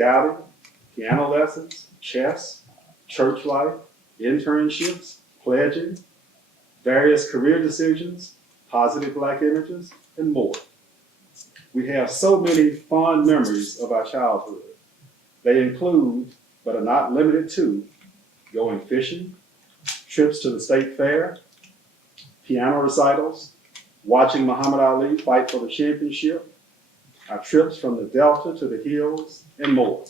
scouting, piano lessons, chess, church life, internships, pledging, various career decisions, positive Black images, and more. We have so many fond memories of our childhood. They include, but are not limited to, going fishing, trips to the state fair, piano recitals, watching Muhammad Ali fight for the championship, our trips from the Delta to the hills, and more.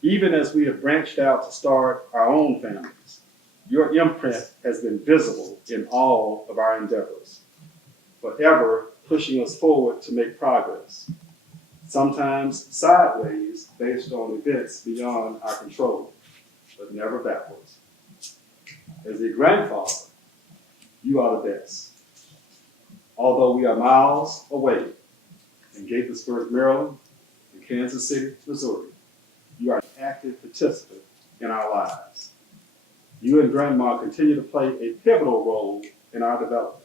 Even as we have branched out to start our own families, your imprint has been visible in all of our endeavors, forever pushing us forward to make progress, sometimes sideways based on events beyond our control, but never backwards. As a grandfather, you are the best. Although we are miles away in Gaithersburg, Maryland, and Kansas City, Missouri, you are an active participant in our lives. You and Grandma continue to play a pivotal role in our development.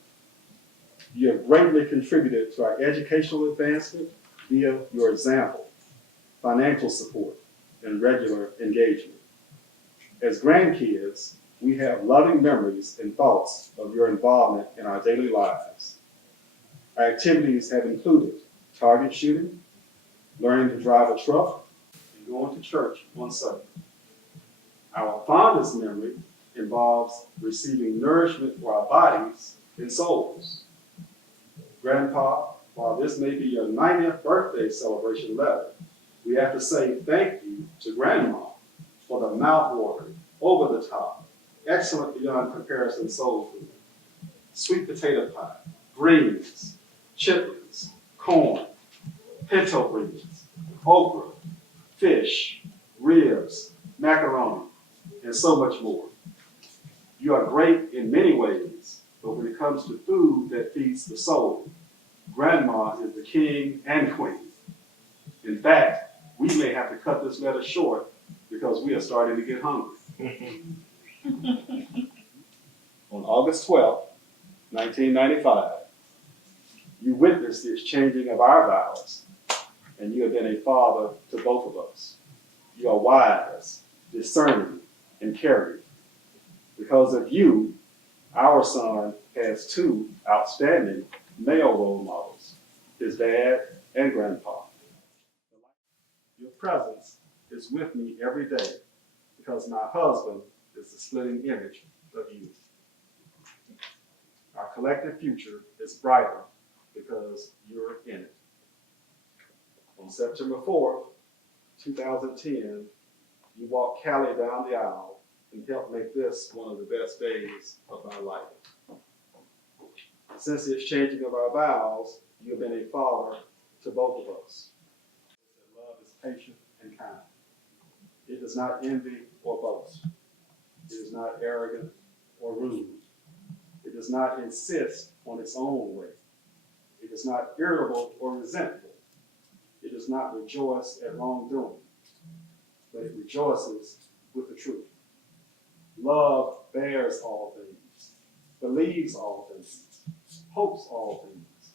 You have greatly contributed to our educational advancement via your example, financial support, and regular engagement. As grandkids, we have loving memories and thoughts of your involvement in our daily lives. Our activities have included target shooting, learning to drive a truck, and going to church on Sunday. Our fondest memory involves receiving nourishment for our bodies and souls. Grandpa, while this may be your 90th birthday celebration letter, we have to say thank you to Grandma for the mouth-watering, over-the-top, excellent beyond comparison soul food, sweet potato pie, greens, chitlins, corn, pinto beans, okra, fish, ribs, macaroni, and so much more. You are great in many ways, but when it comes to food that feeds the soul, Grandma is the king and queen. In fact, we may have to cut this letter short because we are starting to get hungry. On August 12th, 1995, you witnessed the exchanging of our vows, and you have been a father to both of us. You are wise, discerning, and caring. Because of you, our son has two outstanding male role models, his dad and Grandpa. Your presence is with me every day because my husband is the splitting image of you. Our collective future is brighter because you're in it. On September 4th, 2010, you walked Callie down the aisle and helped make this one of the best days of my life. Since the exchanging of our vows, you have been a father to both of us. Love is patient and kind. It does not envy or boast. It is not arrogant or rude. It does not insist on its own way. It is not irritable or resentful. It does not rejoice at wrongdoing, but it rejoices with the truth. Love bears all things, believes all things, hopes all things,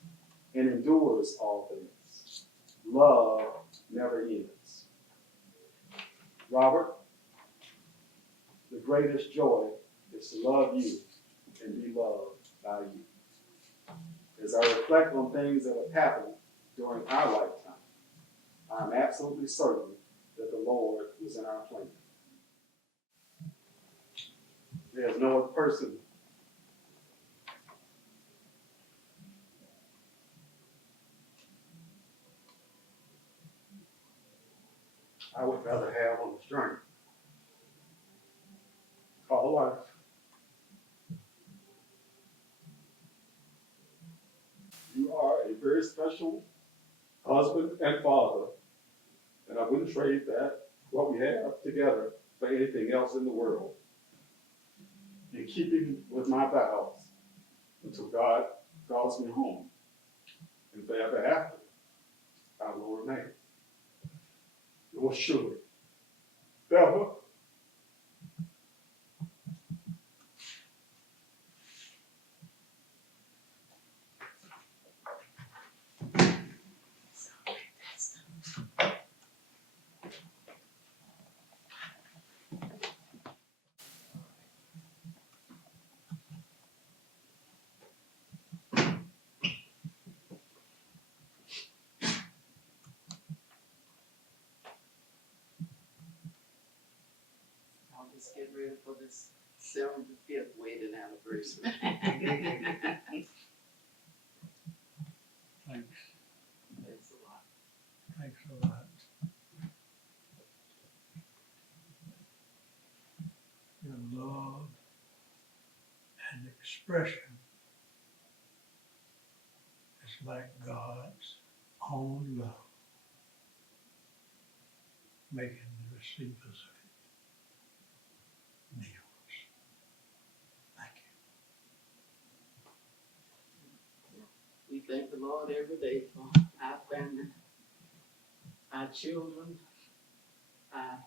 and endures all things. Love never ends. Robert, the greatest joy is to love you and be loved by you. As I reflect on things that have happened during our lifetime, I am absolutely certain that the Lord was in our plan. There's no other person I would rather have on this journey. Call life. You are a very special husband and father, and I wouldn't trade that, what we have together, for anything else in the world. In keeping with my vows until God calls me home, and forever after, I will remain. Yours surely, Bella. just getting ready for this 75th wedding anniversary. Thanks. Thanks a lot. Thanks a lot. Your love and expression is like God's own love, making the receivers of it meals. Thank you. We thank the Lord every day for our family, our children, our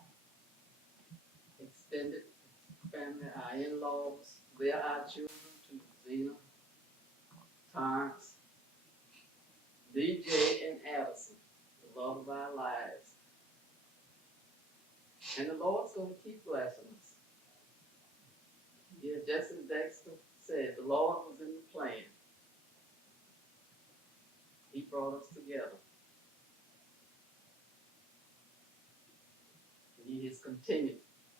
extended family, our in-laws. They're our children too. Zena, Terrence, DJ, and Addison, the love of our lives. And the Lord's going to keep blessing us. Yeah, just as Dexter said, the Lord was in the plan. He brought us together. And He has continued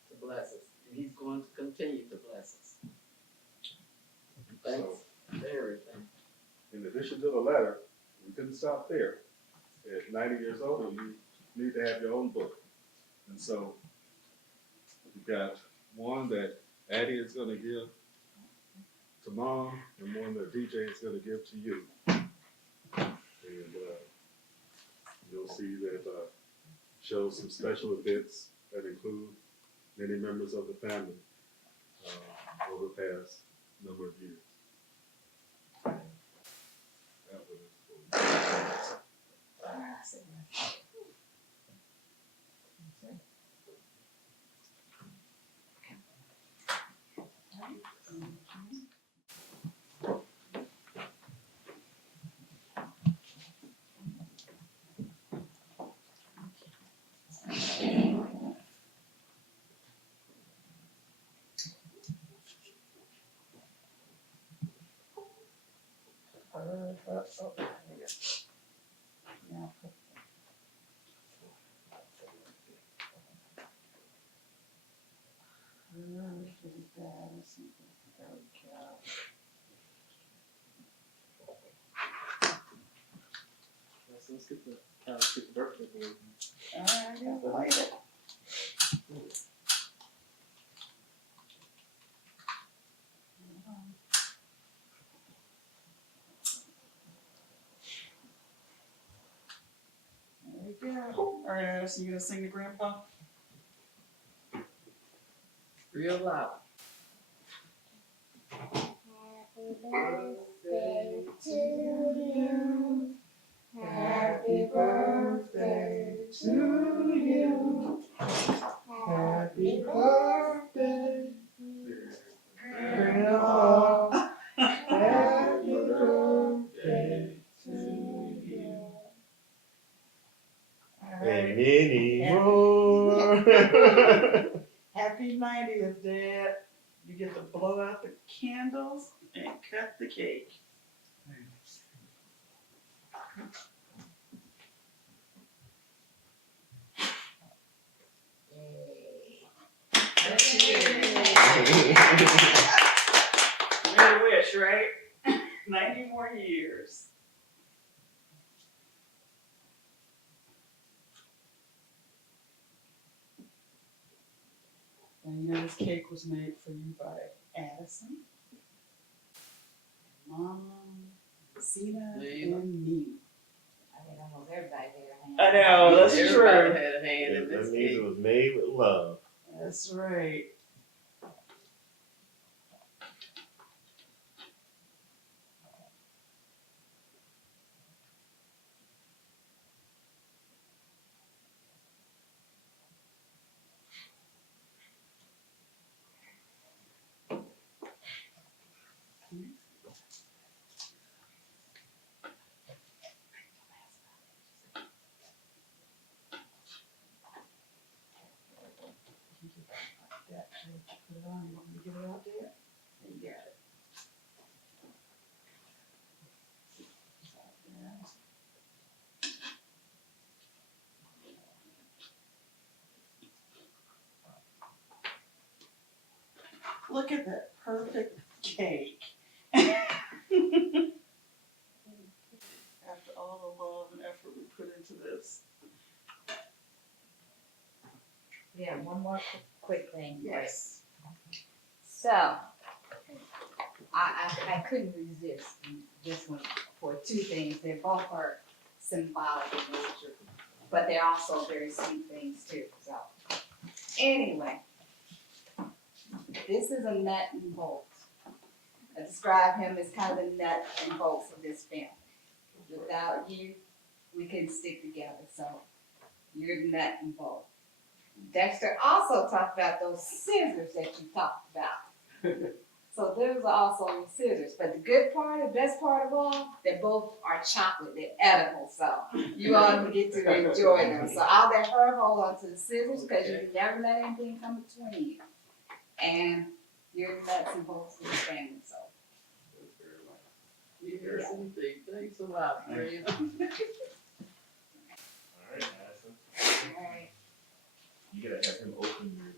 to bless us. And He's going to continue to bless us. Thanks for everything. In addition to the letter, we couldn't stop there. At 90 years old, you need to have your own book. And so we've got one that Addie is going to give to Mom and one that DJ is going to give to you. And you'll see that shows some special events that include many members of the family over the past number of years. That was Let's get the birthday boy. Alright, I'll light it. There we go. Alright, Addison, you gonna sing to Grandpa? Real loud. Happy birthday to you. Happy birthday to you. Happy birthday, Grandpa. Happy birthday to you. And many more. Happy 90th, Dad. You get to blow out the candles and cut the cake. You made a wish, right? 90 more years. And you know this cake was made for you by Addison, Mom, Zena, and me. I think almost everybody had a hand. I know, that's Everybody true. had a hand in That this means cake. it was made with love. That's right. Put it on. You want me to get it out there? There you got it. Look at that perfect cake. After all the love and effort we put into this. Yeah, one more quick thing. Yes. So, I couldn't resist this one for two things. They both are symbolic in nature, but they're also very sweet things too. So, anyway, this is a nut and bolt. I describe him as kind of the nut and bolts of this family. Without you, we couldn't stick together. So, you're the nut and bolt. Dexter also talked about those scissors that you talked about. So those are also scissors. But the good part, the best part of all, they both are chocolate. They're edible. So you all get to enjoy them. So I'll let her hold on to the scissors because you can never let anything come between you. And you're the nuts and bolts of the family. So Yes, indeed. Thanks a lot, Fred. All right, Madison. all right. You gotta have him open your.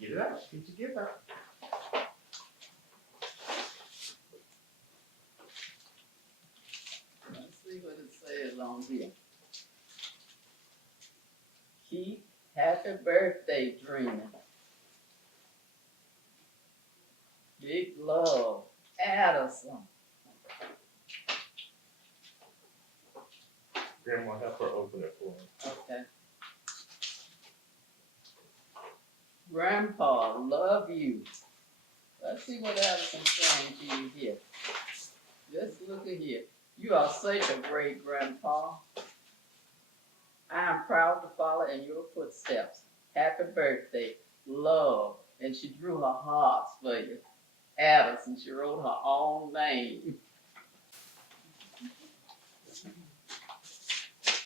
Get it out. Get your gift out. Let's see what it says on here. Keep happy birthday dreaming. Big love, Addison. Grandma, help her open it for him. Okay. Grandpa, love you. Let's see what Addison's saying to you here. Just look at here. You are such a great grandpa. I am proud to follow in your footsteps. Happy birthday. Love. And she drew her hearts for you. Addison, she wrote her own name.